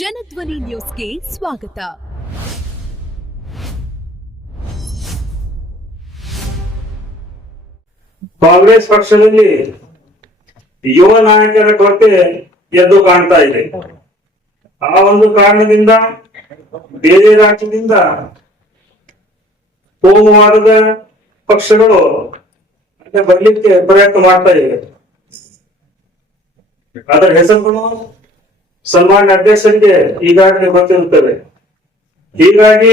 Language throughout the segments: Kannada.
ಜನಧ್ವನಿ ನ್ಯೂಸ್ಗೆ ಸ್ವಾಗತ. ಕಾಂಗ್ರೆಸ್ ಪಕ್ಷದಲ್ಲಿ ಯುವ ನಾಯಕರ ಕೊರತೆ ಎದ್ದು ಕಾಣ್ತಾ ಇದೆ. ಆ ಒಂದು ಕಾರಣದಿಂದ ಬೇರೆ ರಾಜ್ಯದಿಂದ ಕೋಮುವಾದದ ಪಕ್ಷಗಳು ಬರ್ಲಿಕ್ಕೆ ಪ್ರಯತ್ನ ಮಾಡ್ತಾ ಇವೆ. ಅದರ ಹೆಸರುಗಳು ಸನ್ಮಾನ್ಯ ಅಧ್ಯಕ್ಷರಿಗೆ ಈಗಾಗಲೇ ಗೊತ್ತಿರುತ್ತವೆ. ಹೀಗಾಗಿ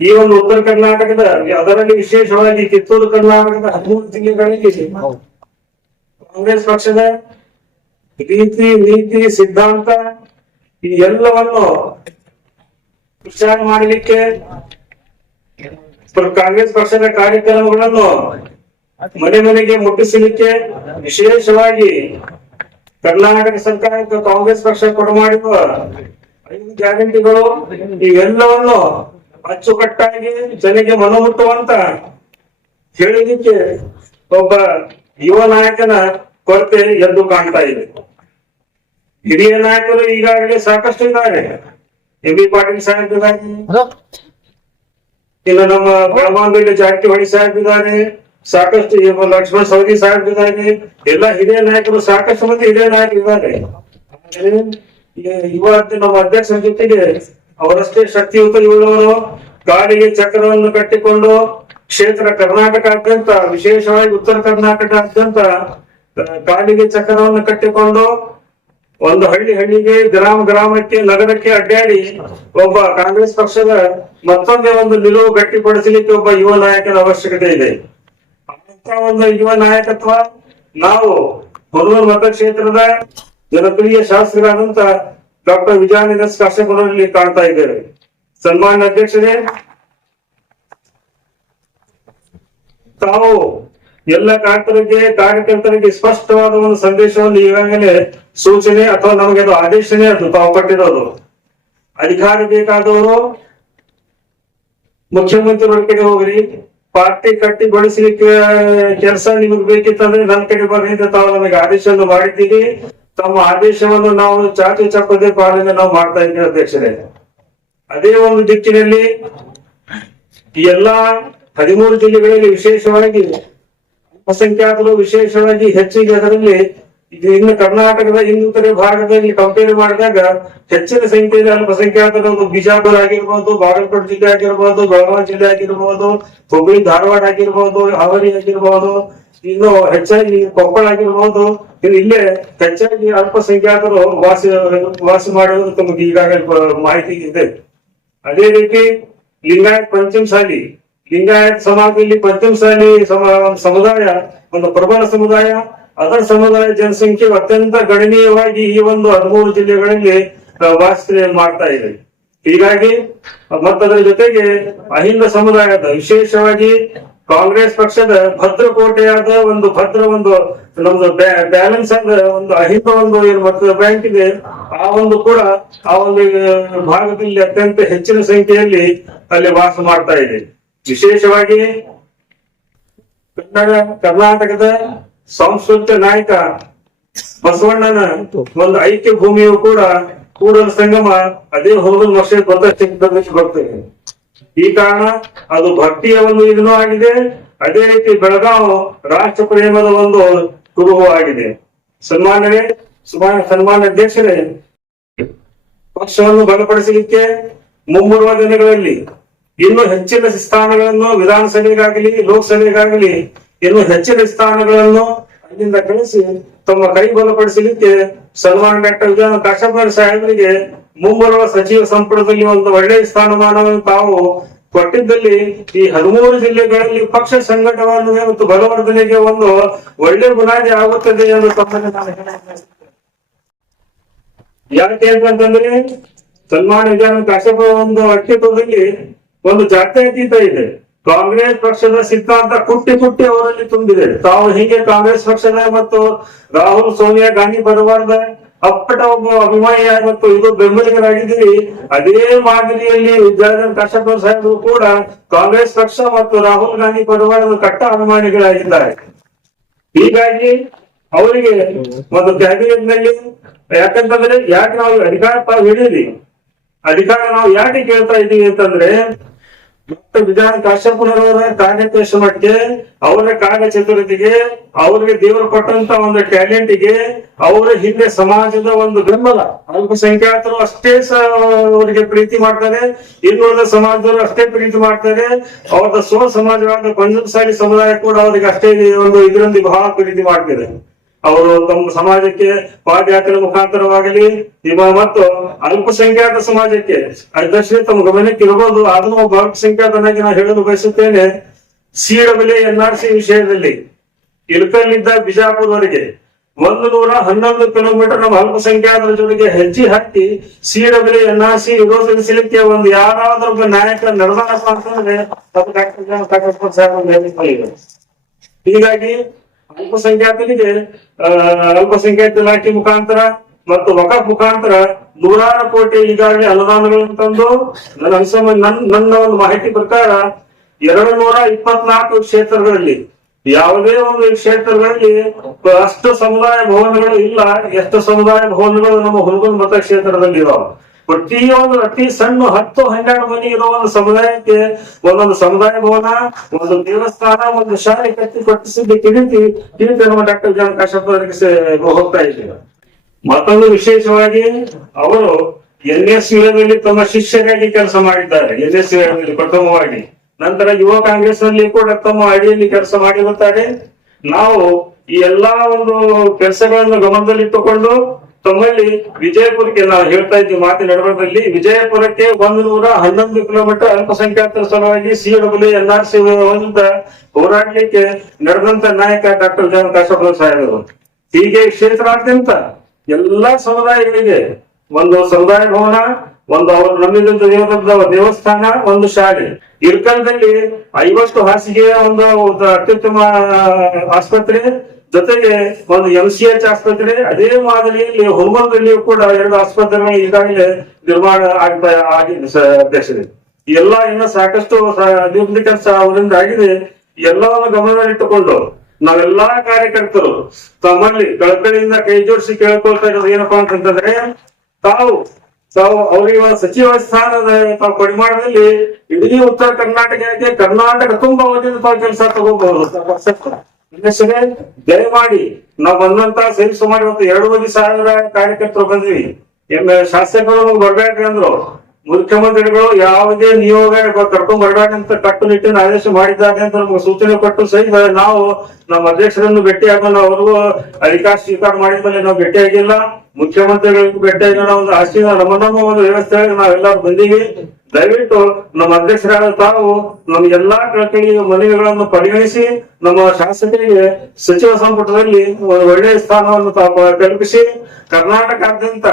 ಈ ಒಂದು ಉತ್ತರ ಕರ್ನಾಟಕದ, ಅದರಲ್ಲಿ ವಿಶೇಷವಾಗಿ ಕಿತ್ತೂರು ಕರ್ನಾಟಕದ 13 ಜಿಲ್ಲೆಗಳಿಗೆ ಕಾಂಗ್ರೆಸ್ ಪಕ್ಷದ ರೀತಿ, ನೀತಿ, ಸಿದ್ಧಾಂತ ಈ ಎಲ್ಲವನ್ನು ಪ್ರಚಾರ ಮಾಡಲಿಕ್ಕೆ ಕಾಂಗ್ರೆಸ್ ಪಕ್ಷದ ಕಾರ್ಯಕ್ರಮಗಳನ್ನು ಮನೆ ಮನೆಗೆ ಮುಟ್ಟಿಸಲಿಕ್ಕೆ ವಿಶೇಷವಾಗಿ ಕರ್ನಾಟಕ ಸರ್ಕಾರಕ್ಕೆ ಕಾಂಗ್ರೆಸ್ ಪಕ್ಷ ಕೊಡಮಾಡಿರುವ 5 ಗ್ಯಾರಂಟಿಗಳು ಇವೆಲ್ಲವನ್ನು ಅಚ್ಚುಕಟ್ಟಾಗಿ ಜನಗೆ ಮನಮುಟ್ಟುವಂತ ಹೇಳಲಿಕ್ಕೆ ಒಬ್ಬ ಯುವ ನಾಯಕನ ಕೊರತೆ ಎದ್ದು ಕಾಣ್ತಾ ಇದೆ. ಹಿರಿಯ ನಾಯಕರು ಈಗಾಗಲೇ ಸಾಕಷ್ಟು ಇದ್ದಾರೆ. ಎಂ.ಬಿ. ಪಾಟೀಲ್ ಸಾಹೇಬ್ ಇದ್ದಾರೆ, ಇನ್ನು ನಮ್ಮ ಬೆಳಗಾವಿ ಜಾರಕಿಹೊಳಿ ಸಾಹೇಬ್ ಇದ್ದಾರೆ, ಸಾಕಷ್ಟು ಲಕ್ಷ್ಮಣ ಸವದಿ ಸಾಹೇಬ್ ಇದ್ದಾರೆ. ಎಲ್ಲ ಹಿರಿಯ ನಾಯಕರು, ಸಾಕಷ್ಟು ಮಂದಿ ಹಿರಿಯ ನಾಯಕರು ಇದ್ದಾರೆ. ಯುವ ನಮ್ಮ ಅಧ್ಯಕ್ಷರ ಜೊತೆಗೆ ಅವರಷ್ಟೇ ಶಕ್ತಿಯುತ ಇರುವವರು ಗಾಡಿಗೆ ಚಕ್ರವನ್ನು ಕಟ್ಟಿಕೊಂಡು ಕ್ಷೇತ್ರ ಕರ್ನಾಟಕದಾದ್ಯಂತ, ವಿಶೇಷವಾಗಿ ಉತ್ತರ ಕರ್ನಾಟಕದಾದ್ಯಂತ ಗಾಡಿಗೆ ಚಕ್ರವನ್ನು ಕಟ್ಟಿಕೊಂಡು ಒಂದು ಹಳ್ಳಿಗೆ, ಗ್ರಾಮಕ್ಕೆ, ನಗರಕ್ಕೆ ಅಡ್ಡಾಡಿ ಒಬ್ಬ ಕಾಂಗ್ರೆಸ್ ಪಕ್ಷದ ಮತ್ತೊಂದೇ ಒಂದು ನಿಲುವು ಗಟ್ಟಿಪಡಿಸಲಿಕ್ಕೆ ಒಬ್ಬ ಯುವ ನಾಯಕನ ಅವಶ್ಯಕತೆ ಇದೆ. ಅಂತ ಒಂದು ಯುವ ನಾಯಕತ್ವ ನಾವು ಹೊನ್ನೂರು ಮತಕ್ಷೇತ್ರದ ಜನಪ್ರಿಯ ಶಾಸಕರಾದಂತ ಡಾಕ್ಟರ್ ವಿಜಯಾನಂದ ಕಾಶ್ಯಪರಲ್ಲಿ ಕಾಣ್ತಾ ಇದ್ದೇವೆ. ಸನ್ಮಾನ್ಯ ಅಧ್ಯಕ್ಷರೇ, ತಾವು ಎಲ್ಲ ಕಾರ್ಯಕರ್ತರಿಗೆ ಸ್ಪಷ್ಟವಾದ ಒಂದು ಸಂದೇಶವನ್ನು ಈಗಾಗಲೇ ಸೂಚನೆ ಅಥವಾ ನಮಗೆ ಅದು ಆದೇಶನೇ ಅದು ತಾವು ಕೊಟ್ಟಿರೋದು. ಅಧಿಕಾರ ಬೇಕಾದವರು ಮುಖ್ಯಮಂತ್ರಿಗಳ ಕಡೆ ಹೋಗ್ರಿ, ಪಾರ್ಟಿ ಕಟ್ಟಿ ಬಳಸಲಿಕ್ಕೆ ಕೆಲಸ ನಿಮಗೆ ಬೇಕಿತ್ತಂದ್ರೆ ನನ್ನ ಕಡೆ ಬರ್ರಿ ಅಂತ ತಾವು ನಮಗೆ ಆದೇಶವನ್ನು ಮಾಡಿದ್ದೀವಿ. ತಮ್ಮ ಆದೇಶವನ್ನು ನಾವು ಚಾಚು ಚಪ್ಪದೆ ಪಾಲನೆ ನಾವು ಮಾಡ್ತಾ ಇದ್ದೀವಿ ಅಧ್ಯಕ್ಷರೇ. ಅದೇ ಒಂದು ದಿಕ್ಕಿನಲ್ಲಿ ಈ ಎಲ್ಲಾ 13 ಜಿಲ್ಲೆಗಳಲ್ಲಿ ವಿಶೇಷವಾಗಿ ಅಲ್ಪಸಂಖ್ಯಾತರು ವಿಶೇಷವಾಗಿ ಹೆಚ್ಚಿಗೆ ಅದರಲ್ಲಿ ಇನ್ನು ಕರ್ನಾಟಕದ ಇನ್ನಿತರೆ ಭಾಗದಲ್ಲಿ ಕಂಪೇರ್ ಮಾಡಿದಾಗ ಹೆಚ್ಚಿನ ಸಂಖ್ಯೆಯಲ್ಲಿ ಅಲ್ಪಸಂಖ್ಯಾತರು ಬಿಜಾಪುರ ಆಗಿರ್ಬೋದು, ಬಾಗಲಕೋಟೆ ಜಿಲ್ಲೆ ಆಗಿರ್ಬೋದು, ಬೆಳಗಾವಿ ಜಿಲ್ಲೆ ಆಗಿರ್ಬೋದು, ಹುಬ್ಬಳ್ಳಿ ಧಾರವಾಡ ಆಗಿರ್ಬೋದು, ಹಾವೇರಿ ಆಗಿರ್ಬೋದು, ಇನ್ನು ಹೆಚ್ಚಾಗಿ ಕೊಪ್ಪಳ ಆಗಿರ್ಬೋದು, ಇಲ್ಲೇ ಹೆಚ್ಚಾಗಿ ಅಲ್ಪಸಂಖ್ಯಾತರು ವಾಸ ಮಾಡುವುದು ತಮಗೆ ಈಗಾಗಲೇ ಮಾಹಿತಿ ಇದೆ. ಅದೇ ರೀತಿ ಲಿಂಗಾಯತ್ ಪಂಚಮಸಾಲಿ, ಲಿಂಗಾಯತ್ ಸಮಾಜದಲ್ಲಿ ಪಂಚಮಸಾಲಿ ಸಮುದಾಯ ಒಂದು ಪ್ರಬಲ ಸಮುದಾಯ. ಅದರ ಸಮುದಾಯ ಜನಸಂಖ್ಯೆ ಅತ್ಯಂತ ಗಣನೀಯವಾಗಿ ಈ ಒಂದು 13 ಜಿಲ್ಲೆಗಳಲ್ಲಿ ವಾಸ ಮಾಡ್ತಾ ಇದೆ. ಹೀಗಾಗಿ ಮತ್ತದರ ಜೊತೆಗೆ ಅಹಿಂದ ಸಮುದಾಯದ, ವಿಶೇಷವಾಗಿ ಕಾಂಗ್ರೆಸ್ ಪಕ್ಷದ ಭದ್ರಕೋಟೆಯಾದ ಒಂದು ನಮ್ದು ಬ್ಯಾಲೆನ್ಸ್ ಆದ ಒಂದು ಅಹಿಂದ ಒಂದು ಏನು ಮತದ ಬ್ಯಾಂಕ್ ಇದೆ, ಆ ಒಂದು ಕೂಡ ಆ ಒಂದು ಭಾಗದಲ್ಲಿ ಅತ್ಯಂತ ಹೆಚ್ಚಿನ ಸಂಖ್ಯೆಯಲ್ಲಿ ಅಲ್ಲಿ ವಾಸ ಮಾಡ್ತಾ ಇದೆ. ವಿಶೇಷವಾಗಿ ಕರ್ನಾಟಕದ ಸಾಂಸ್ಕೃತಿಕ ನಾಯಕ ಬಸವಣ್ಣನ ಒಂದು ಐಕ್ಯ ಭೂಮಿಯು ಕೂಡ ಕೂಡಲ ಸಂಗಮ ಅದೇ ಹೋಗಲ್ ವರ್ಷ ಬರ್ತದೆ. ಈ ಕಾರಣ ಅದು ಭಕ್ತಿಯ ಒಂದು ಇದೂ ಆಗಿದೆ. ಅದೇ ರೀತಿ ಬೆಳಗಾವಿ ರಾಷ್ಟ್ರ ಪ್ರೇಮದ ಒಂದು ಕುರುಹು ಆಗಿದೆ. ಸನ್ಮಾನ್ಯ ಅಧ್ಯಕ್ಷರೇ, ಪಕ್ಷವನ್ನು ಬಲಪಡಿಸಲಿಕ್ಕೆ ಮುಂಬರುವ ದಿನಗಳಲ್ಲಿ ಇನ್ನೂ ಹೆಚ್ಚಿನ ಸ್ಥಾನಗಳನ್ನು ವಿಧಾನಸಭೆಗಾಗಲಿ ಲೋಕಸಭೆಗಾಗಲಿ ಇನ್ನೂ ಹೆಚ್ಚಿನ ಸ್ಥಾನಗಳನ್ನು ಅಲ್ಲಿಂದ ಕಳಿಸಿ ತಮ್ಮ ಕೈ ಬಲಪಡಿಸಲಿಕ್ಕೆ ಸನ್ಮಾನ್ಯ ಡಾಕ್ಟರ್ ವಿಜಯಾನಂದ ಕಾಶ್ಯಪ ಸಾಹೇಬರಿಗೆ ಮುಂಬರುವ ಸಚಿವ ಸಂಪುಟದಲ್ಲಿ ಒಂದು ಒಳ್ಳೆಯ ಸ್ಥಾನಮಾನವನ್ನು ತಾವು ಕೊಟ್ಟಿದ್ದಲ್ಲಿ ಈ 13 ಜಿಲ್ಲೆಗಳಲ್ಲಿ ಪಕ್ಷ ಸಂಘಟನೆ ಮತ್ತು ಬಲವರ್ಧನೆಗೆ ಒಂದು ಒಳ್ಳೆ ಬುನಾದಿ ಆಗುತ್ತದೆ ಎಂದು ತಮ್ಮಲ್ಲಿ ನಾನು ಹೇಳುತ್ತೇನೆ. ಯಾಕೆ ಅಂತಂದ್ರೆ ಸನ್ಮಾನ್ಯ ವಿಜಯಾನಂದ ಕಾಶ್ಯಪ ಒಂದು ಅಸ್ತಿತ್ವದಲ್ಲಿ ಒಂದು ಜಾತ್ಯತೀತ ಇದೆ. ಕಾಂಗ್ರೆಸ್ ಪಕ್ಷದ ಸಿದ್ಧಾಂತ ಕುಟ್ಟಿ ಅವರಲ್ಲಿ ತುಂಬಿದೆ. ತಾವು ಹೀಗೆ ಕಾಂಗ್ರೆಸ್ ಪಕ್ಷದ ಮತ್ತು ರಾಹುಲ್ ಸೋನಿಯಾ ಗಾಂಧಿ ಪರಿವಾರದ ಅಪ್ಪಟ ಒಬ್ಬ ಅಭಿಮಾನಿ ಮತ್ತು ಇದು ಬೆಂಬಲಿಗರಾಗಿದ್ದೀರಿ. ಅದೇ ಮಾದರಿಯಲ್ಲಿ ವಿದ್ಯಾನಂದ ಕಾಶ್ಯಪ ಸಾಹೇಬರು ಕೂಡ ಕಾಂಗ್ರೆಸ್ ಪಕ್ಷ ಮತ್ತು ರಾಹುಲ್ ಗಾಂಧಿ ಪರಿವಾರದ ಕಟ್ಟ ಅಭಿಮಾನಿಗಳಾಗಿದ್ದಾರೆ. ಹೀಗಾಗಿ ಅವರಿಗೆ ಒಂದು ಕ್ಯಾಬಿನೆಟ್ ನಲ್ಲಿ, ಯಾಕಂತಂದ್ರೆ ಯಾಕೆ ನಾವು ಅಧಿಕಾರ ತಾವು ಹಿಡೀರಿ, ಅಧಿಕಾರ ನಾವು ಯಾಕೆ ಕೇಳ್ತಾ ಇದೀವಿ ಅಂತಂದ್ರೆ, ಡಾಕ್ಟರ್ ವಿಧಾನ ಕಾಶ್ಯಪನವರ ಕಾರ್ಯಕೇಶ ಮಟ್ಟಿಗೆ, ಅವರ ಕಾರ್ಯಚತುರತೆಗೆ, ಅವ್ರಿಗೆ ದೇವರು ಕೊಟ್ಟಂತ ಒಂದು ಟ್ಯಾಲೆಂಟ್ಗೆ, ಅವರ ಹಿಂದೆ ಸಮಾಜದ ಒಂದು ಬೆಂಬಲ, ಅಲ್ಪಸಂಖ್ಯಾತರು ಅಷ್ಟೇ ಅವರಿಗೆ ಪ್ರೀತಿ ಮಾಡ್ತಾರೆ, ಇನ್ನುಳಿದ ಸಮಾಜದವರು ಅಷ್ಟೇ ಪ್ರೀತಿ ಮಾಡ್ತಾರೆ, ಅವರ ಸ್ವ ಸಮಾಜವಾದ ಪಂಚಮಸಾಲಿ ಸಮುದಾಯ ಕೂಡ ಅವರಿಗೆ ಅಷ್ಟೇ ಒಂದು ಇದರಲ್ಲಿ ಬಹಳ ಪ್ರೀತಿ ಮಾಡ್ತಾರೆ. ಅವರು ತಮ್ಮ ಸಮಾಜಕ್ಕೆ ಪಾದಯಾತ್ರೆ ಮುಖಾಂತರವಾಗಲಿ ಮತ್ತು ಅಲ್ಪಸಂಖ್ಯಾತ ಸಮಾಜಕ್ಕೆ ಅದಕ್ಕೆ ತಮ್ಮ ಗಮನಕ್ಕೆ ಇರಬಹುದು. ಅದನ್ನು ಒಬ್ಬ ಅಲ್ಪಸಂಖ್ಯಾತನಾಗಿ ನಾನು ಹೇಳಲು ಬಯಸುತ್ತೇನೆ. CWA-NRC ವಿಷಯದಲ್ಲಿ ಇಳಕಲ್ಲಿದ್ದ ಬಿಜಾಪುರವರೆಗೆ 111 ಕಿಲೋಮೀಟರ್ ನಮ್ಮ ಅಲ್ಪಸಂಖ್ಯಾತರ ಜೊತೆಗೆ ಹೆಜ್ಜೆ ಹಾಕಿ CWA-NRC ವಿರೋಧಿಸಲಿಕ್ಕೆ ಒಂದು ಯಾರಾದ್ರೂ ಒಬ್ಬ ನಾಯಕ ನಡೆದಾಡಪ್ಪ ಅಂತಂದ್ರೆ ಹೀಗಾಗಿ ಅಲ್ಪಸಂಖ್ಯಾತರಿಗೆ ಅಲ್ಪಸಂಖ್ಯಾತ ಇಲಾಖೆ ಮುಖಾಂತರ ಮತ್ತು ವಕಫ್ ಮುಖಾಂತರ 100 ಕೋಟಿ ಈಗಾಗಲೇ ಅನುದಾನಗಳನ್ನು ತಂದು ನನ್ನ ಒಂದು ಮಾಹಿತಿ ಪ್ರಕಾರ 224 ಕ್ಷೇತ್ರಗಳಲ್ಲಿ ಯಾವುದೇ ಒಂದು ಕ್ಷೇತ್ರಗಳಲ್ಲಿ ಅಷ್ಟು ಸಮುದಾಯ ಭವನಗಳು ಇಲ್ಲ. ಎಷ್ಟು ಸಮುದಾಯ ಭವನಗಳು ನಮ್ಮ ಹುನಗುಂದ ಮತಕ್ಷೇತ್ರದಲ್ಲಿ ಇದಾವೆ. ಪ್ರತಿಯೊಂದು ಅತಿ ಸಣ್ಣ 10-12 ಮನೆ ಇರೋ ಒಂದು ಸಮುದಾಯಕ್ಕೆ ಒಂದೊಂದು ಸಮುದಾಯ ಭವನ, ಒಂದು ದೇವಸ್ಥಾನ, ಒಂದು ಶಾಲೆ ಕಟ್ಟಿಸಿದ್ದ ಕಿರೀತಿ ನಮ್ಮ ಡಾಕ್ಟರ್ ವಿಧಾನ ಕಾಶ್ಯಪ ಅವರಿಗೆ ಹೋಗ್ತಾ ಇದ್ದೀವಿ. ಮತ್ತೊಂದು ವಿಶೇಷವಾಗಿ ಅವರು NSUದಲ್ಲಿ ತಮ್ಮ ಶಿಷ್ಯರಾಗಿ ಕೆಲಸ ಮಾಡಿದ್ದಾರೆ. NSUದಲ್ಲಿ ಪ್ರಥಮವಾಗಿ, ನಂತರ ಯುವ ಕಾಂಗ್ರೆಸ್ ನಲ್ಲಿ ಕೂಡ ತಮ್ಮ ಅಡಿಯಲ್ಲಿ ಕೆಲಸ ಮಾಡಿರುತ್ತಾರೆ. ನಾವು ಈ ಎಲ್ಲಾ ಒಂದು ಕೆಲಸಗಳನ್ನು ಗಮನದಲ್ಲಿಟ್ಟುಕೊಂಡು ತಮ್ಮಲ್ಲಿ ವಿಜಯಪುರಕ್ಕೆ ನಾವು ಹೇಳ್ತಾ ಇದ್ದೀವಿ ಮಾತಿನ ನಡುವದಲ್ಲಿ, ವಿಜಯಪುರಕ್ಕೆ 111 ಕಿಲೋಮೀಟರ್ ಅಲ್ಪಸಂಖ್ಯಾತರ ಸಲುವಾಗಿ CWA-NRC ಹೋರಾಡಲಿಕ್ಕೆ ನಡೆದಂತ ನಾಯಕ ಡಾಕ್ಟರ್ ವಿಧಾನ ಕಾಶ್ಯಪ ಸಾಹೇಬರು. ಹೀಗೆ ಕ್ಷೇತ್ರಾದ್ಯಂತ ಎಲ್ಲಾ ಸಮುದಾಯಗಳಿಗೆ ಒಂದು ಸಮುದಾಯ ಭವನ, ಒಂದು ಅವರು ನಂಬಿದಂತ ದೇವಸ್ಥಾನ, ಒಂದು ಶಾಲೆ. ಇರ್ಕಲ್ದಲ್ಲಿ 50 ಹಾಸಿಗೆಯ ಒಂದು ಅತ್ಯುತ್ತಮ ಆಸ್ಪತ್ರೆ, ಜೊತೆಗೆ ಒಂದು MCH ಆಸ್ಪತ್ರೆ, ಅದೇ ಮಾದರಿಯಲ್ಲಿ ಹುನಗುಂದದಲ್ಲಿಯೂ ಕೂಡ 2 ಆಸ್ಪತ್ರೆಗಳು ಈಗಾಗಲೇ ನಿರ್ಮಾಣ ಆಗಿದೆ ಅಧ್ಯಕ್ಷರೇ. ಎಲ್ಲ ಇನ್ನು ಸಾಕಷ್ಟು ಅಭಿವೃದ್ಧಿ ಕೆಲಸ ಅವರಿಂದ ಆಗಿದೆ. ಎಲ್ಲವನ್ನು ಗಮನದಲ್ಲಿಟ್ಟುಕೊಂಡು ನಾವೆಲ್ಲಾ ಕಾರ್ಯಕರ್ತರು ತಮ್ಮಲ್ಲಿ ಕಳಕಳಿಯಿಂದ ಕೈ ಜೋಡಿಸಿ ಕೇಳ್ಕೊಳ್ತಾ ಇರೋದು ಏನಪ್ಪಾ ಅಂತಂದ್ರೆ, ತಾವು ಅವರಿಗೆ ಸಚಿವ ಸ್ಥಾನದ ತಾವು ಕಡಿಮಾಡದಲ್ಲಿ ಇಡೀ ಉತ್ತರ ಕರ್ನಾಟಕಕ್ಕೆ, ಕರ್ನಾಟಕ ತುಂಬಾ ಅವಧಿಯಿಂದ ತಾವು ಕೆಲಸ ತಗೋಬಹುದು. ದಯಮಾಡಿ ನಾವು ಬಂದಂತ ಸೇರಿ ಸುಮಾರು 2,000 ಕಾರ್ಯಕರ್ತರು ಬಂದಿವಿ. ಶಾಸಕರು ಬರ್ಬೇಡ್ರಿ ಅಂದ್ರು, ಮುಖ್ಯಮಂತ್ರಿಗಳು ಯಾವುದೇ ನಿಯೋಗ ಕರ್ಕೊಂಡ್ ಬರ್ಬೇಡ ಅಂತ ಕಟ್ಟುನಿಟ್ಟಿನ ಆದೇಶ ಮಾಡಿದ್ದಾರೆ ಅಂತ ನಮ್ಗೆ ಸೂಚನೆ ಕೊಟ್ಟು ಸಹಿತ ನಾವು ನಮ್ಮ ಅಧ್ಯಕ್ಷರನ್ನು ಭೇಟಿಯಾಗೋಣ. ಅವ್ರಿಗೂ ಅಧಿಕಾರ ಸ್ವೀಕಾರ ಮಾಡಿದ ಮೇಲೆ ನಾವು ಭೇಟಿಯಾಗಿಲ್ಲ, ಮುಖ್ಯಮಂತ್ರಿಗಳಿಗೂ ಭೇಟಿಯಾಗೋಣ. ಒಂದು ನಮ್ಮ ಒಂದು ವ್ಯವಸ್ಥೆ ನಾವೆಲ್ಲರೂ ಬಂದೀವಿ. ದಯವಿಟ್ಟು ನಮ್ಮ ಅಧ್ಯಕ್ಷರಾದ ತಾವು ನಮ್ಗೆಲ್ಲಾ ಕಳಕಳಿ ಮನವಿಗಳನ್ನು ಪರಿಗಣಿಸಿ ನಮ್ಮ ಶಾಸಕರಿಗೆ ಸಚಿವ ಸಂಪುಟದಲ್ಲಿ ಒಳ್ಳೆಯ ಸ್ಥಾನವನ್ನು ತಾವು ಕಲ್ಪಿಸಿ ಕರ್ನಾಟಕಾದ್ಯಂತ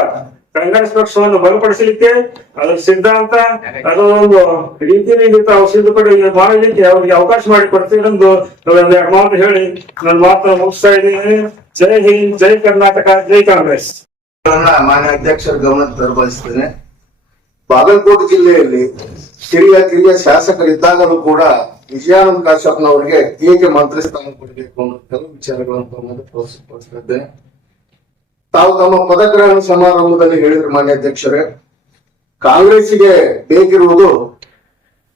ಕಾಂಗ್ರೆಸ್ ಪಕ್ಷವನ್ನು ಬಲಪಡಿಸಲಿಕ್ಕೆ ಅದರ ಸಿದ್ಧಾಂತ, ಅದರ ಒಂದು ರೀತಿಯಲ್ಲಿ ತಾವು ಸಿದ್ಧಪಡಿ ಮಾಡಲಿಕ್ಕೆ ಅವರಿಗೆ ಅವಕಾಶ ಮಾಡಿ ಕೊಡ್ತೀವಿ ಎಂದು ಒಂದೆರಡು ಮಾತು ಹೇಳಿ ನನ್ನ ಮಾತನ್ನು ಮುಗಿಸ್ತಾ ಇದ್ದೀನಿ. ಜೈ ಹಿಂದ್, ಜೈ ಕರ್ನಾಟಕ, ಜೈ ಕಾಂಗ್ರೆಸ್. ಮಾನ್ಯ ಅಧ್ಯಕ್ಷರ ಗಮನಕ್ಕೆ ತರಬಯಸ್ತೇನೆ. ಬಾಗಲಕೋಟೆ ಜಿಲ್ಲೆಯಲ್ಲಿ ಕಿರಿಯ ಶಾಸಕರಿದ್ದಾಗಲೂ ಕೂಡ ವಿಜಯಾನಂದ ಕಾಶ್ಯಪ್ನವರಿಗೆ ಹೇಗೆ ಮಂತ್ರಿ ಸ್ಥಾನ ಕೊಡಬೇಕು ಅನ್ನೋ ಕೆಲವು ವಿಚಾರಗಳನ್ನು ತೋರಿಸಿದ್ದೇನೆ. ತಾವು ತಮ್ಮ ಪದಗ್ರಹಣ ಸಮಾರಂಭದಲ್ಲಿ ಹೇಳಿದ್ರು ಮಾನ್ಯ ಅಧ್ಯಕ್ಷರೇ, ಕಾಂಗ್ರೆಸ್ಸಿಗೆ ಬೇಕಿರುವುದು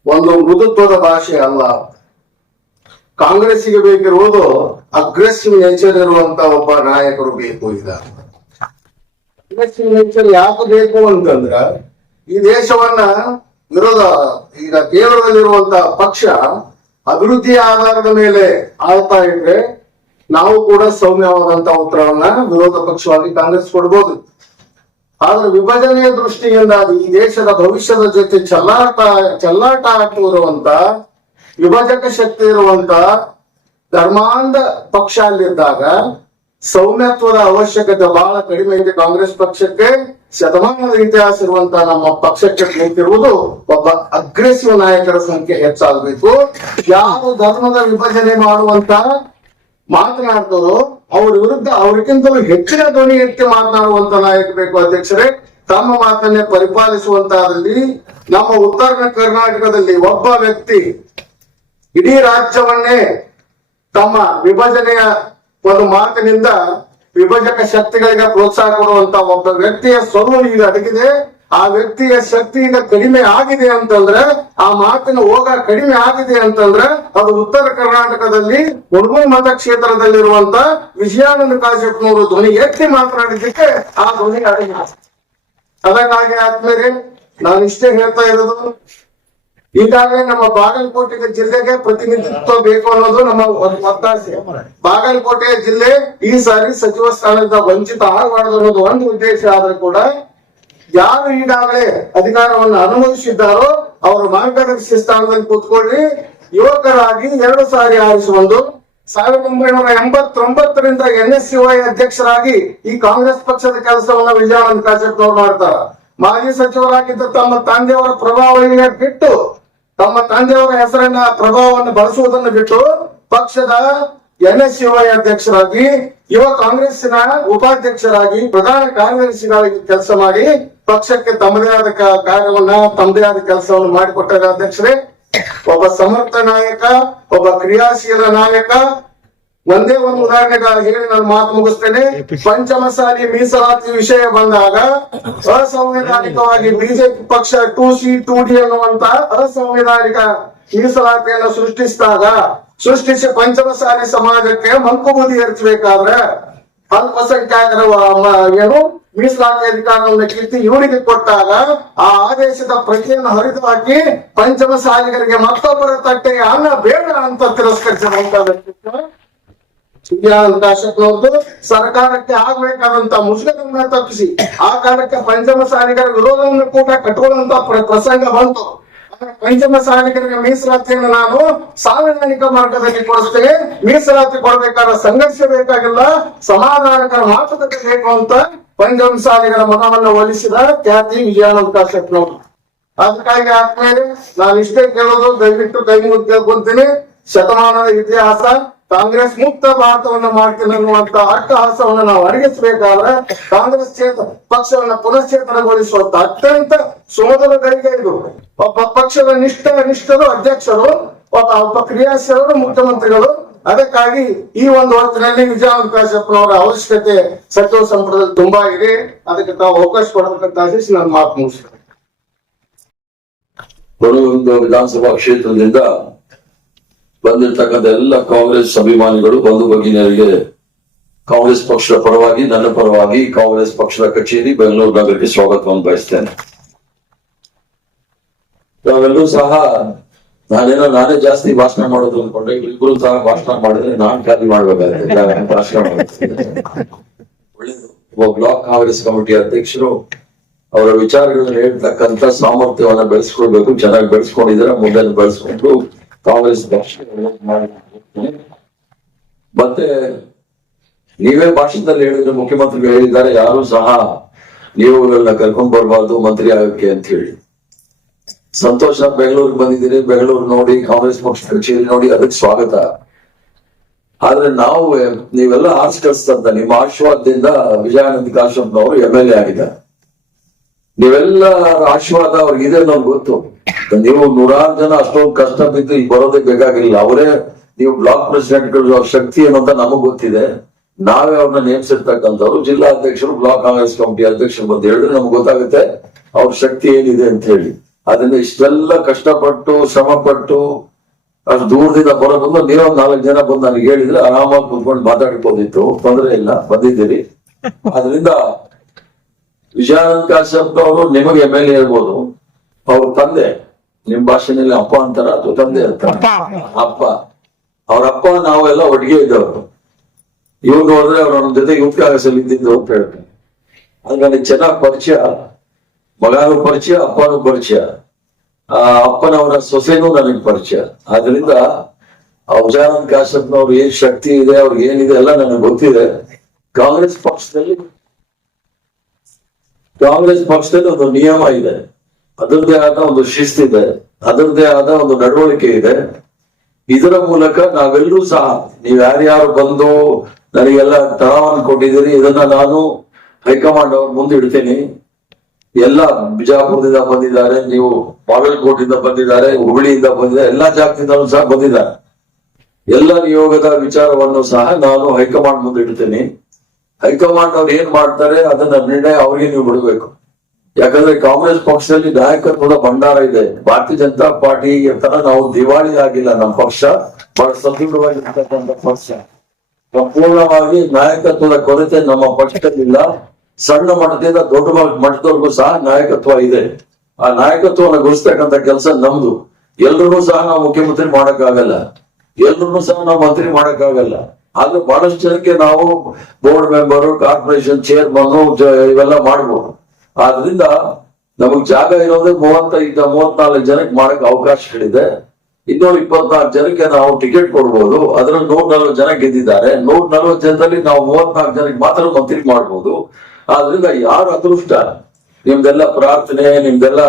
ಒಂದು ಮೃದುತ್ವದ ಭಾಷೆ ಅಲ್ಲ, ಕಾಂಗ್ರೆಸ್ಸಿಗೆ ಬೇಕಿರುವುದು ಅಗ್ರೆಸಿವ್ ನೇಚರ್ ಇರುವಂತ ಒಬ್ಬ ನಾಯಕರು ಬೇಕು. ಈಗ ಅಗ್ರೆಸಿವ್ ನೇಚರ್ ಯಾಕೆ ಬೇಕು ಅಂತಂದ್ರ, ಈ ದೇಶವನ್ನ ಈಗ ಕೇಂದ್ರದಲ್ಲಿರುವಂತ ಪಕ್ಷ ಅಭಿವೃದ್ಧಿಯ ಆಧಾರದ ಮೇಲೆ ಆಳ್ತಾ ಇದ್ರೆ ನಾವು ಕೂಡ ಸೌಮ್ಯವಾದಂತ ಉತ್ತರವನ್ನ ವಿರೋಧ ಪಕ್ಷವಾಗಿ ಕಾಂಗ್ರೆಸ್ ಕೊಡ್ಬೋದು. ಆದ್ರೆ ವಿಭಜನೆಯ ದೃಷ್ಟಿಯಿಂದಾಗಿ ಈ ದೇಶದ ಭವಿಷ್ಯದ ಜೊತೆ ಚೆಲ್ಲಾಟ ಆಡುತ್ತಿರುವಂತ ವಿಭಜಕ ಶಕ್ತಿ ಇರುವಂತ ಧರ್ಮಾಂಧ ಪಕ್ಷ ಅಲ್ಲಿದ್ದಾಗ ಸೌಮ್ಯತ್ವದ ಅವಶ್ಯಕತೆ ಬಹಳ ಕಡಿಮೆ ಇದೆ. ಕಾಂಗ್ರೆಸ್ ಪಕ್ಷಕ್ಕೆ ಶತಮಾನದ ಇತಿಹಾಸ ಇರುವಂತ ನಮ್ಮ ಪಕ್ಷಕ್ಕೆ ಬೇಕಿರುವುದು ಒಬ್ಬ ಅಗ್ರೆಸಿವ್ ನಾಯಕರ ಸಂಖ್ಯೆ ಹೆಚ್ಚಾಗಬೇಕು. ಯಾರು ಧರ್ಮದ ವಿಭಜನೆ ಮಾಡುವಂತ ಮಾತನಾಡ್ತಾರೋ ಅವ್ರ ವಿರುದ್ಧ ಅವ್ರಿಗಿಂತಲೂ ಹೆಚ್ಚಿನ ಧ್ವನಿ ಎತ್ತಿ ಮಾತನಾಡುವಂತ ನಾಯಕ ಬೇಕು. ಅಧ್ಯಕ್ಷರೇ, ತಮ್ಮ ಮಾತನ್ನೇ ಪರಿಪಾಲಿಸುವಂತಹದ್ರಲ್ಲಿ ನಮ್ಮ ಉತ್ತರ ಕರ್ನಾಟಕದಲ್ಲಿ ಒಬ್ಬ ವ್ಯಕ್ತಿ ಇಡೀ ರಾಜ್ಯವನ್ನೇ ತಮ್ಮ ವಿಭಜನೆಯ ಒಂದು ಮಾತಿನಿಂದ ವಿಭಜಕ ಶಕ್ತಿಗಳಿಗೆ ಪ್ರೋತ್ಸಾಹ ಕೊಡುವಂತ ಒಬ್ಬ ವ್ಯಕ್ತಿಯ ಸೊಲು ಈಗ ಅಡಗಿದೆ. ಆ ವ್ಯಕ್ತಿಯ ಶಕ್ತಿ ಈಗ ಕಡಿಮೆ ಆಗಿದೆ ಅಂತಂದ್ರೆ, ಆ ಮಾತಿನ ಹೋಗ ಕಡಿಮೆ ಆಗಿದೆ ಅಂತಂದ್ರೆ ಅದು ಉತ್ತರ ಕರ್ನಾಟಕದಲ್ಲಿ ಹುಣಗೂರು ಮತಕ್ಷೇತ್ರದಲ್ಲಿರುವಂತ ವಿಜಯಾನಂದ ಕಾಶಪ್ಪನವರು ಧ್ವನಿ ಎತ್ತಿ ಮಾತನಾಡಿದ್ದಕ್ಕೆ ಆ ಧ್ವನಿ ಅಡಗಿದೆ. ಅದಕ್ಕಾಗಿ ಆದ್ಮೇಲೆ ನಾನು ಇಷ್ಟೇ ಹೇಳ್ತಾ ಇರೋದು, ಈಗಾಗಲೇ ನಮ್ಮ ಬಾಗಲಕೋಟೆ ಜಿಲ್ಲೆಗೆ ಪ್ರತಿನಿಧಿತ್ವ ಬೇಕು ಅನ್ನೋದು ನಮ್ಮ ಒಂದು ಒತ್ತಾಸೆ. ಬಾಗಲಕೋಟೆ ಜಿಲ್ಲೆ ಈ ಸಾರಿ ಸಚಿವ ಸ್ಥಾನದಿಂದ ವಂಚಿತ ಆಗಬಾರದು ಅನ್ನೋದು ಒಂದು ಉದ್ದೇಶ ಆದ್ರೆ ಕೂಡ ಯಾರು ಈಗಾಗಲೇ ಅಧಿಕಾರವನ್ನು ಅನುಭವಿಸಿದ್ದಾರೋ ಅವರ ಮಾರ್ಗದರ್ಶಿ ಸ್ಥಾನದಲ್ಲಿ ಕೂತ್ಕೊಳ್ಳಿ. ಯುವಕರಾಗಿ 2 ಸಾರಿ ಆರಿಸುವುದು, 1989ರಿಂದ NSCY ಅಧ್ಯಕ್ಷರಾಗಿ ಈ ಕಾಂಗ್ರೆಸ್ ಪಕ್ಷದ ಕೆಲಸವನ್ನ ವಿಜಯಾನಂದ ಕಾಶಪ್ಪನವರು ಮಾಡ್ತಾರ. ಮಾಜಿ ಸಚಿವರಾಗಿದ್ದ ತಮ್ಮ ತಂದೆಯವರ ಪ್ರಭಾವವನ್ನು ಬಿಟ್ಟು, ತಮ್ಮ ತಂದೆಯವರ ಹೆಸರನ್ನ ಪ್ರಭಾವವನ್ನು ಬಳಸುವುದನ್ನು ಬಿಟ್ಟು ಪಕ್ಷದ NSCY ಅಧ್ಯಕ್ಷರಾಗಿ, ಯುವ ಕಾಂಗ್ರೆಸ್ಸಿನ ಉಪಾಧ್ಯಕ್ಷರಾಗಿ, ಪ್ರಧಾನ ಕಾರ್ಯದರ್ಶಿಗಳಾಗಿ ಕೆಲಸ ಮಾಡಿ ಪಕ್ಷಕ್ಕೆ ತಮ್ಮದೇ ಆದ ಕಾರ್ಯವನ್ನ, ತಮ್ಮದೇ ಆದ ಕೆಲಸವನ್ನು ಮಾಡಿಕೊಟ್ಟಾರೆ ಅಧ್ಯಕ್ಷರೇ. ಒಬ್ಬ ಸಮರ್ಥ ನಾಯಕ, ಒಬ್ಬ ಕ್ರಿಯಾಶೀಲ ನಾಯಕ. ಒಂದೇ ಒಂದು ಉದಾಹರಣೆಗಾಗಿ ಹೇಳಿ ನಾನು ಮಾತು ಮುಗಿಸ್ತೇನೆ. ಪಂಚಮಸಾಲಿ ಮೀಸಲಾತಿ ವಿಷಯ ಬಂದಾಗ ಅಸಂವಿಧಾನಿಕವಾಗಿ ಬಿಜೆಪಿ ಪಕ್ಷ 2C 2D ಅನ್ನುವಂತ ಅಸಂವಿಧಾನಿಕ ಮೀಸಲಾತಿಯನ್ನು ಸೃಷ್ಟಿಸಿ ಪಂಚಮಸಾಲಿ ಸಮಾಜಕ್ಕೆ ಮಂಕುಬೂದಿ ಎರಚಬೇಕಾದ್ರೆ ಅಲ್ಪಸಂಖ್ಯಾತರ ಏನು ಮೀಸಲಾತಿ ಅಧಿಕಾರವನ್ನು ಕಿತ್ತಿ ಇವರಿಗೆ ಕೊಟ್ಟಾಗ ಆ ಆದೇಶದ ಪ್ರತಿಯನ್ನು ಹರಿದು ಹಾಕಿ ಪಂಚಮಸಾಲಿಗರಿಗೆ ಮತ್ತೊಬ್ಬರ ತಟ್ಟೆಗೆ ಅನ್ನ ಬೇಡ ಅಂತ ತಿರಸ್ಕರಿಸಿರುವಂತ ಕಾಶಪ್ಪನವ್ರದ್ದು ಸರ್ಕಾರಕ್ಕೆ ಆಗ್ಬೇಕಾದಂತ ಮುಷ್ಕರನ್ನ ತಪ್ಪಿಸಿ ಆ ಕಾಲಕ್ಕೆ ಪಂಚಮಸಾಲಿಗರ ವಿರೋಧವನ್ನು ಕೂಡ ಕಟ್ಟುವಂತ ಪ್ರಸಂಗ ಬಂತು. ಪಂಚಮಸಾಲಿಗರಿಗೆ ಮೀಸಲಾತಿಯನ್ನು ನಾನು ಸಾಂವಿಧಾನಿಕ ಮಾರ್ಗದಲ್ಲಿ ಕೊಡಿಸ್ತೇನೆ, ಮೀಸಲಾತಿ ಕೊಡಬೇಕಾದ ಸಂಘರ್ಷ ಬೇಕಾಗಿಲ್ಲ, ಸಮಾಧಾನಕರ ಮಾತುಕತೆ ಬೇಕು ಅಂತ ಪಂಚಮಸಾಲಿಗರ ಮನವನ್ನು ಒಲಿಸಿದ ಖ್ಯಾತಿ ವಿಜಯಾನಂದ ಕಾಶಪ್ಪನವರು. ಅದಕ್ಕಾಗಿ ಆದ್ಮೇಲೆ ನಾನು ಇಷ್ಟೇ ಕೇಳೋದು, ದಯವಿಟ್ಟು ಕೈ ಮುಗಿದು ಕೇಳ್ಕೊಂತೀನಿ, ಶತಮಾನದ ಇತಿಹಾಸ ಕಾಂಗ್ರೆಸ್ ಮುಕ್ತ ಭಾರತವನ್ನ ಮಾಡ್ತೀನಿ ಅನ್ನುವಂತ ಅಟ್ಟಹಾಸವನ್ನು ನಾವು ಅಡಗಿಸಬೇಕಾದ್ರೆ ಕಾಂಗ್ರೆಸ್ ಪಕ್ಷವನ್ನ ಪುನಶ್ಚೇತನಗೊಳಿಸುವಂತ ಅತ್ಯಂತ ಸುಮಧುರ ಗಳಿಗೆ ಇದು. ಒಬ್ಬ ಪಕ್ಷದ ನಿಷ್ಠರು ಅಧ್ಯಕ್ಷರು, ಒಬ್ಬ ಕ್ರಿಯಾಶೀಲರು ಮುಖ್ಯಮಂತ್ರಿಗಳು. ಅದಕ್ಕಾಗಿ ಈ ಒಂದು ಹೊತ್ತಿನಲ್ಲಿ ವಿಜಯಾನಂದ ಕಾಶಪ್ಪನವರ ಅವಶ್ಯಕತೆ ಸಚಿವ ಸಂಪುಟದಲ್ಲಿ ತುಂಬಾ ಇದೆ. ಅದಕ್ಕೆ ತಾವು ಅವಕಾಶ ಕೊಡಬೇಕಂತ ಆಶಿಸಿ ನಾನು ಮಾತು ಮುಗಿಸ್ತೇನೆ. ಒಂದು ವಿಧಾನಸಭಾ ಕ್ಷೇತ್ರದಿಂದ ಬಂದಿರ್ತಕ್ಕಂಥ ಎಲ್ಲ ಕಾಂಗ್ರೆಸ್ ಅಭಿಮಾನಿಗಳು, ಬಂಧು ಭಗಿನಿಯರಿಗೆ ಕಾಂಗ್ರೆಸ್ ಪಕ್ಷದ ಪರವಾಗಿ, ನನ್ನ ಪರವಾಗಿ ಕಾಂಗ್ರೆಸ್ ಪಕ್ಷದ ಕಚೇರಿ ಬೆಂಗಳೂರು ನಗರಕ್ಕೆ ಸ್ವಾಗತವನ್ನು ಬಯಸ್ತೇನೆ. ನಾವೆಲ್ಲರೂ ಸಹ ನಾನೇ ಜಾಸ್ತಿ ಭಾಷಣ ಮಾಡೋದು ಅಂದ್ಕೊಂಡೆ, ಇಬ್ಬರು ಸಹ ಭಾಷಣ ಮಾಡಿದ್ರೆ ನಾನ್ ಖಾಲಿ ಮಾಡ್ಬೇಕಾಗುತ್ತೆ ಭಾಷಣ ಒಳ್ಳೇದು. ಒಬ್ಬ ಬ್ಲಾಕ್ ಕಾಂಗ್ರೆಸ್ ಕಮಿಟಿ ಅಧ್ಯಕ್ಷರು ಅವರ ವಿಚಾರಗಳನ್ನು ಹೇಳ್ತಕ್ಕಂಥ ಸಾಮರ್ಥ್ಯವನ್ನ ಬೆಳೆಸ್ಕೊಳ್ಬೇಕು. ಚೆನ್ನಾಗಿ ಬೆಳೆಸ್ಕೊಂಡಿದ್ರೆ ಮುಂದೆ ಬೆಳೆಸ್ಕೊಂಡು ಕಾಂಗ್ರೆಸ್ ಪಕ್ಷ ಮತ್ತೆ ನೀವೇ ಭಾಷಣದಲ್ಲಿ ಹೇಳಿದ್ರೆ, ಮುಖ್ಯಮಂತ್ರಿಗಳು ಹೇಳಿದ್ದಾರೆ, ಯಾರು ಸಹ ನೀವುಗಳನ್ನ ಕರ್ಕೊಂಡ್ ಬರ್ಬಾರ್ದು ಮಂತ್ರಿ ಆಗಕ್ಕೆ ಅಂತ ಹೇಳಿ. ಸಂತೋಷ, ಬೆಂಗಳೂರಿಗೆ ಬಂದಿದ್ದೀರಿ, ಬೆಂಗಳೂರು ನೋಡಿ, ಕಾಂಗ್ರೆಸ್ ಪಕ್ಷ ಕಚೇರಿ ನೋಡಿ, ಅದಕ್ಕೆ ಸ್ವಾಗತ. ಆದ್ರೆ ನೀವೆಲ್ಲ ಆರ್ಸ್ ಕಳಿಸ್ತಂತ ನಿಮ್ಮ ಆಶೀರ್ವಾದದಿಂದ ವಿಜಯಾನಂದ ಕಾಶಪ್ಪನವರು MLA ಆಗಿದ್ದಾರೆ. ನೀವೆಲ್ಲ ಆಶೀರ್ವಾದ ಅವ್ರಿಗಿದೆ ಅನ್ನೋದು ಗೊತ್ತು. ನೀವು 100 ಜನ ಅಷ್ಟೊಂದು ಕಷ್ಟ ಬಿದ್ದು ಈಗ ಬರೋದೇ ಬೇಕಾಗಿಲ್ಲ. ಅವರೇ ನೀವು ಬ್ಲಾಕ್ ಪ್ರೆಸಿಡೆಂಟ್ಗಳು, ಅವ್ರ ಶಕ್ತಿ ಏನು ಅಂತ ನಮಗ್ ಗೊತ್ತಿದೆ. ನಾವೇ ಅವ್ರನ್ನ ನೇಮಿಸಿರ್ತಕ್ಕಂಥವ್ರು. ಜಿಲ್ಲಾ ಅಧ್ಯಕ್ಷರು, ಬ್ಲಾಕ್ ಕಾಂಗ್ರೆಸ್ ಕಮಿಟಿ ಅಧ್ಯಕ್ಷರು ಬಂದು ಹೇಳಿದ್ರೆ ನಮ್ಗೆ ಗೊತ್ತಾಗುತ್ತೆ ಅವ್ರ ಶಕ್ತಿ ಏನಿದೆ ಅಂತ ಹೇಳಿ. ಅದನ್ನ ಇಷ್ಟೆಲ್ಲ ಕಷ್ಟಪಟ್ಟು ಶ್ರಮ ಪಟ್ಟು ಅಷ್ಟು ದೂರದಿಂದ ಬರೋದು, ನೀವೊಂದ್ 4 ಜನ ಬಂದು ನನಗೆ ಹೇಳಿದ್ರೆ ಆರಾಮಾಗಿ ಕುತ್ಕೊಂಡು ಮಾತಾಡ್ಬೋದಿತ್ತು, ತೊಂದರೆ ಇಲ್ಲ, ಬಂದಿದ್ದೀರಿ. ಅದರಿಂದ ವಿಜಯಾನಂದ ಕಾಶಪ್ಪನವರು ನಿಮಗೆ MLA ಇರ್ಬೋದು, ಅವ್ರ ತಂದೆ ನಿಮ್ ಭಾಷೆನಲ್ಲಿ ಅಪ್ಪ ಅಂತಾರ ಅಥವಾ ತಂದೆ ಅಂತ? ಅಪ್ಪ. ಅವ್ರ ಅಪ್ಪ ನಾವೆಲ್ಲ ಒಟ್ಟಿಗೆ ಇದ್ದವರು. ಇವ್ರು ನೋಡಿದ್ರೆ ಅವ್ರ ನಮ್ಮ ಜೊತೆ ಯುವಕ ಇದ್ದಿದ್ದು ಅಂತ ಹೇಳ್ತಾರೆ. ಅದು ನನಗೆ ಚೆನ್ನಾಗ್ ಪರಿಚಯ, ಮಗನೂ ಪರಿಚಯ, ಅಪ್ಪನೂ ಪರಿಚಯ, ಅಪ್ಪನವರ ಸೊಸೆನೂ ನನಗೆ ಪರಿಚಯ. ಆದ್ರಿಂದ ವಿಜಯಾನಂದ ಕಾಶಪ್ಪನವ್ರು ಏನ್ ಶಕ್ತಿ ಇದೆ, ಅವ್ರಿಗೆ ಏನಿದೆ ಎಲ್ಲ ನನಗೆ ಗೊತ್ತಿದೆ. ಕಾಂಗ್ರೆಸ್ ಪಕ್ಷದಲ್ಲಿ ಒಂದು ನಿಯಮ ಇದೆ, ಅದರದ್ದೇ ಆದ ಒಂದು ಶಿಸ್ತಿದೆ, ಅದರದ್ದೇ ಆದ ಒಂದು ನಡವಳಿಕೆ ಇದೆ. ಇದರ ಮೂಲಕ ನಾವೆಲ್ಲರೂ ಸಹ, ನೀವ್ ಯಾರ್ಯಾರು ಬಂದು ನನಗೆಲ್ಲ ತಳವನ್ನು ಕೊಟ್ಟಿದ್ದೀರಿ, ಇದನ್ನ ನಾನು ಹೈಕಮಾಂಡ್ ಅವ್ರ ಮುಂದೆ ಇಡ್ತೀನಿ. ಎಲ್ಲ ಬಿಜಾಪುರದಿಂದ ಬಂದಿದ್ದಾರೆ, ನೀವು ಬಾಗಲಕೋಟೆಯಿಂದ ಬಂದಿದ್ದಾರೆ, ಹುಬ್ಬಳ್ಳಿಯಿಂದ ಬಂದಿದ್ದಾರೆ, ಎಲ್ಲಾ ಜಾಗದಿಂದಲೂ ಸಹ ಬಂದಿದ್ದಾರೆ. ಎಲ್ಲ ನಿಯೋಗದ ವಿಚಾರವನ್ನು ಸಹ ನಾನು ಹೈಕಮಾಂಡ್ ಮುಂದೆ ಇಡ್ತೇನೆ. ಹೈಕಮಾಂಡ್ ಅವ್ರು ಏನ್ ಮಾಡ್ತಾರೆ ಅದನ್ನ ನಿರ್ಣಯ ಅವ್ರಿಗೆ ನೀವು ಬಿಡಬೇಕು. ಯಾಕಂದ್ರೆ ಕಾಂಗ್ರೆಸ್ ಪಕ್ಷದಲ್ಲಿ ನಾಯಕತ್ವದ ಭಂಡಾರ ಇದೆ. ಭಾರತೀಯ ಜನತಾ ಪಾರ್ಟಿ ತರ ನಾವು ದಿವಾಳಿ ಆಗಿಲ್ಲ. ನಮ್ಮ ಪಕ್ಷ ಬಹಳ ಸದೃಢವಾಗಿರ್ತಕ್ಕಂಥ ಪಕ್ಷ. ಸಂಪೂರ್ಣವಾಗಿ ನಾಯಕತ್ವದ ಕೊರತೆ ನಮ್ಮ ಪಕ್ಷದಲ್ಲಿಲ್ಲ. ಸಣ್ಣ ಮಟ್ಟದಿಂದ ದೊಡ್ಡ ಮಟ್ಟದವರೆಗೂ ಸಹ ನಾಯಕತ್ವ ಇದೆ. ಆ ನಾಯಕತ್ವವನ್ನು ಘೋಷಿಸ್ತಕ್ಕಂಥ ಕೆಲಸ ನಮ್ದು. ಎಲ್ರಿಗೂ ಸಹ ನಾವು ಮುಖ್ಯಮಂತ್ರಿ ಮಾಡಕ್ಕಾಗಲ್ಲ, ಎಲ್ರಿಗೂ ಸಹ ನಾವು ಮಂತ್ರಿ ಮಾಡಕ್ಕಾಗಲ್ಲ. ಆದ್ರೆ ಬಹಳಷ್ಟು ಜನಕ್ಕೆ ನಾವು ಬೋರ್ಡ್ ಮೆಂಬರು, ಕಾರ್ಪೊರೇಷನ್ ಚೇರ್ಮನ್ ಇವೆಲ್ಲ ಮಾಡ್ಬೋದು. ಆದ್ರಿಂದ ನಮಗ್ ಜಾಗ ಇರೋದೇ 34 ಜನಕ್ಕೆ ಮಾಡಕ್ ಅವಕಾಶಗಳಿದೆ. 224 ಜನಕ್ಕೆ ನಾವು ಟಿಕೆಟ್ ಕೊಡ್ಬೋದು. ಅದ್ರಲ್ಲಿ 140 ಜನ ಗೆದ್ದಿದ್ದಾರೆ. 140 ಜನದಲ್ಲಿ ನಾವು 34 ಜನಕ್ಕೆ ಮಾತ್ರ ಮಂತ್ರಿ ಮಾಡ್ಬೋದು. ಆದ್ರಿಂದ ಯಾರ ಅದೃಷ್ಟ, ನಿಮ್ದೆಲ್ಲ ಪ್ರಾರ್ಥನೆ, ನಿಮ್ದೆಲ್ಲ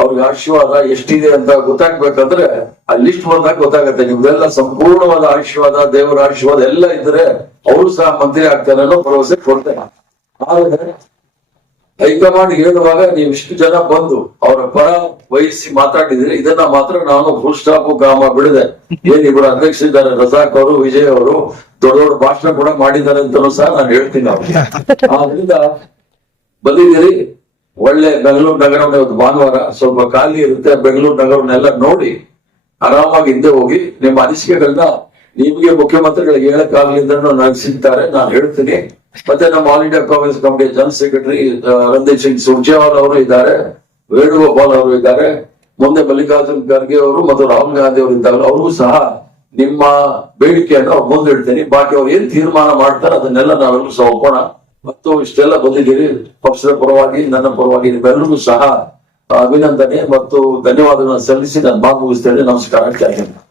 ಅವ್ರಿಗೆ ಆಶೀರ್ವಾದ ಎಷ್ಟಿದೆ ಅಂತ ಗೊತ್ತಾಗ್ಬೇಕಂದ್ರೆ ಆ ಲಿಸ್ಟ್ ಬಂದಾಗ ಗೊತ್ತಾಗತ್ತೆ. ನಿಮ್ದೆಲ್ಲ ಸಂಪೂರ್ಣವಾದ ಆಶೀರ್ವಾದ, ದೇವರ ಆಶೀರ್ವಾದ ಎಲ್ಲ ಇದ್ರೆ ಅವರು ಸಹ ಮಂತ್ರಿ ಆಗ್ತಾರೆ ಅನ್ನೋ ಭರವಸೆ ಕೊಡ್ತೇನೆ. ಆದ್ರೆ ಹೈಕಮಾಂಡ್ ಹೇಳುವಾಗ ನೀವು ಇಷ್ಟು ಜನ ಬಂದು ಅವರ ಪರ ವಹಿಸಿ ಮಾತಾಡಿದ್ರೆ ಇದನ್ನ ಮಾತ್ರ ನಾನು ಫುಲ್ ಸ್ಟಾಪ್ ಗ್ರಾಮ ಬಿಡದೆ. ಏನಿಬ್ರು ಅಧ್ಯಕ್ಷರಿದ್ದಾರೆ, ರಜಾಕ್ ಅವರು, ವಿಜಯ್ ಅವರು, ದೊಡ್ಡ ದೊಡ್ಡ ಭಾಷಣ ಕೂಡ ಮಾಡಿದ್ದಾರೆ ಅಂತಲೂ ಸಹ ನಾನು ಹೇಳ್ತೀನಿ ಅವ್ರಿಗೆ. ಆದ್ರಿಂದ ಬಂದಿದ್ದೀರಿ. ಒಳ್ಳೆ ಬೆಂಗಳೂರು ನಗರವನ್ನ ಇವತ್ತು ಭಾನುವಾರ ಸ್ವಲ್ಪ ಖಾಲಿ ಇರುತ್ತೆ. ಬೆಂಗಳೂರು ನಗರವನ್ನೆಲ್ಲ ನೋಡಿ ಆರಾಮಾಗಿ ಹಿಂದೆ ಹೋಗಿ ನಿಮ್ಮ ಅನಿಸಿಕೆಗಳನ್ನ ನಿಮ್ಗೆ ಮುಖ್ಯಮಂತ್ರಿಗಳಿಗೆ ಹೇಳಕ್ಕಾಗ್ಲಿ ಅಂತ ನನಗೆ ಸಿಗ್ತಾರೆ, ನಾನು ಹೇಳ್ತೀನಿ. ಮತ್ತೆ ನಮ್ಮ all India Congress committee general secretary Randeep Singh Surjewala ಅವರು ಇದ್ದಾರೆ, ವೇಣುಗೋಪಾಲ್ ಅವರು ಇದ್ದಾರೆ, ಮುಂದೆ ಮಲ್ಲಿಕಾರ್ಜುನ್ ಖರ್ಗೆ ಅವರು ಮತ್ತು ರಾಹುಲ್ ಗಾಂಧಿ ಅವರು ಇದ್ದಾರೆ. ಅವ್ರಿಗೂ ಸಹ ನಿಮ್ಮ ಬೇಡಿಕೆಯನ್ನು ಅವ್ರು ಮುಂದೆ ಇಡ್ತೀನಿ. ಬಾಕಿ ಅವ್ರು ಏನ್ ತೀರ್ಮಾನ ಮಾಡ್ತಾರೆ ಅದನ್ನೆಲ್ಲ ನಾವೆಲ್ಲರೂ ಸಹ ಒಪ್ಪೋಣ. ಮತ್ತು ಇಷ್ಟೆಲ್ಲ ಬಂದಿದ್ದೀರಿ ಪಕ್ಷದ ಪರವಾಗಿ, ನನ್ನ ಪರವಾಗಿ ನಿಮ್ಮೆಲ್ಲರಿಗೂ ಸಹ ಅಭಿನಂದನೆ ಮತ್ತು ಧನ್ಯವಾದಗಳನ್ನು ಸಲ್ಲಿಸಿ ನಾನು ಮಾತು ಮುಗಿಸ್ತೇನೆ. ನಮಸ್ಕಾರ.